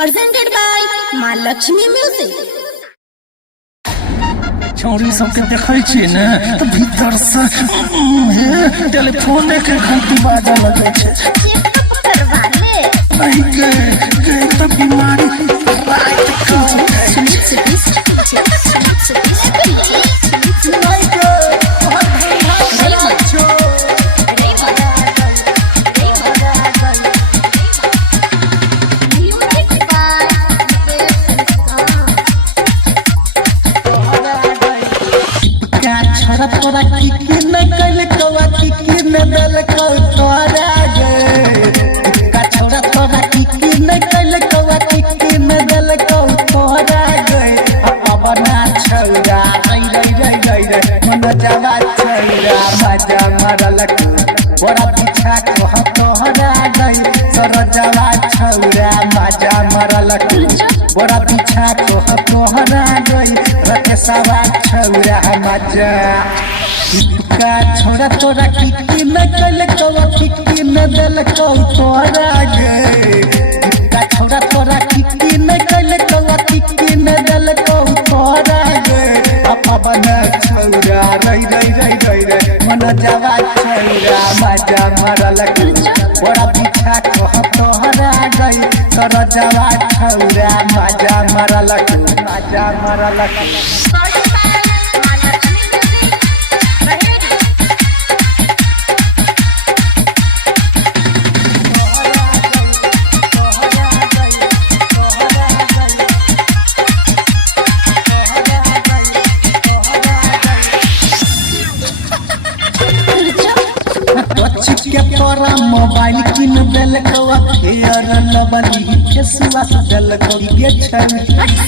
presented by माँ Lakshmi music. छौरी सबके देखै छी ने तो भीतर से टेलीफोन के घंटी बाजा लगे छे। नहीं गए तो बीमारी तोरा की न कल कवा की न दल को तोरा गे का छोरा तोरा की न कल कवा की न दल को तोरा गे अब ना छौरा रे मन जावा छौरा मजा मारलक बड़ा पीछा को तोरा गे सर जावा छौरा मजा मारलक बड़ा पीछा को तोरा गे रखे सवा छौरा मजा का छोरा तोरा की न कल कवा की न दल को तोरा गे का छोरा तोरा की न कल कवा की न दल को तोरा गे अब न छौरा रे मन जावा छौरा मजा मारलक बड़ा पीछा को तोरा गे सर जावा छौरा मजा मारलक के तोरा मोबाइल किन देल कवा फेयर लवली फेसवा देल को गे छन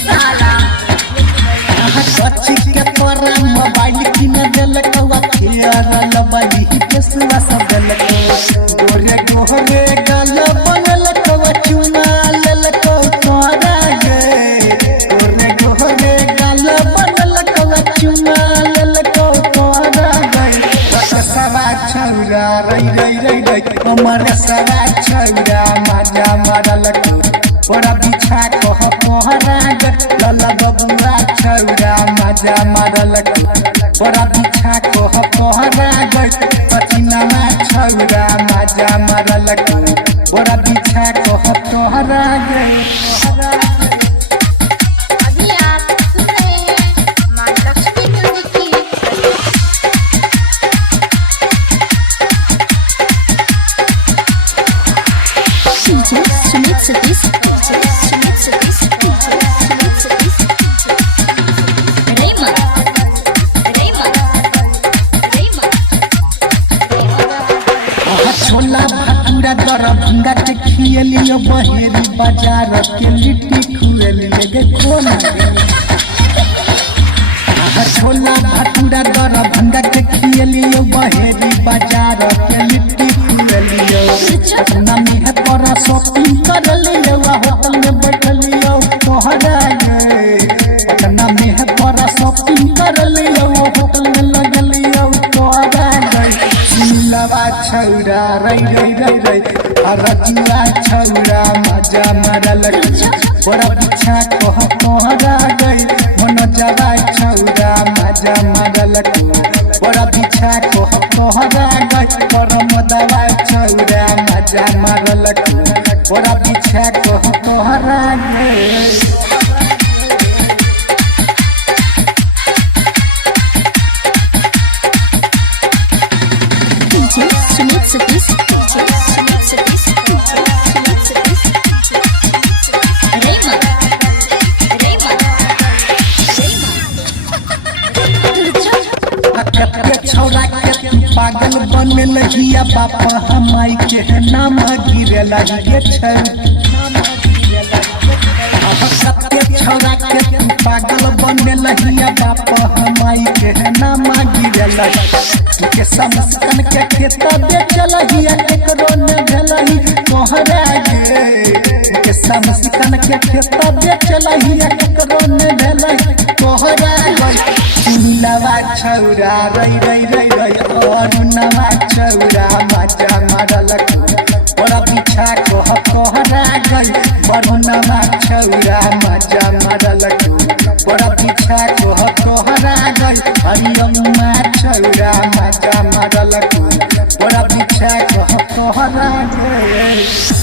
साला के तोरा मोबाइल किन देल कवा फेयर लवली फेसवा देल को गोरे गल बनल कवा चुना लेल को तोरा गे गोरे गल बनल कवा चुना लेल को तोरा गे सवा छौरा रे हमारे सवा छौरा मजा मारलक बड़ा पीछा को तोहरा गे लला बबुआ छौरा मजा मारलक बड़ा पीछा को तोहरा गे पतिनमा छौरा मजा मारलक बड़ा पीछा को तोहरा गे छोला भटूरा दरभंगा के खियलियो बहेरी बाजार के लिट्टी खुएलिए गे कोना छोला भटूरा दरभंगा के खियलियो बहेरी बाजार के लिट्टी खुएलियो अपना में पर शॉपिंग कर लियो होटल में बैठलियो तोहरा गे अपना में पर शॉपिंग कर लियो होटल में लगलियो तोहरा गे लवा छौरा रे रजुआ छौरा मजा मारलक बड़ा पीछा को तोहरा गे मन जावा छौरा मजा मारलक बड़ा पीछा को तोहरा गे करम दवा छौरा मजा मारलक बड़ा पीछा को तोहरा गे छौरा के पागल बने लगिया बापा हमाई के नाम गिरे लगे छै छौरा के पागल बने लगिया बापा हमाई के नाम गिरे लगे के समस्कन के खेत बेचल हिया एकरो न भेलही तोहरा गे के समस्कन के खेत बेचल हिया एकरो न भेलही तोहरा गे लवा छौरा रे और नवा छौरा मजा मारलक बड़ा पीछा को तोहरा गे बड़ नवा हरियम्मा छौरा मजा मरल बड़ा पीछा कह तोहरा गे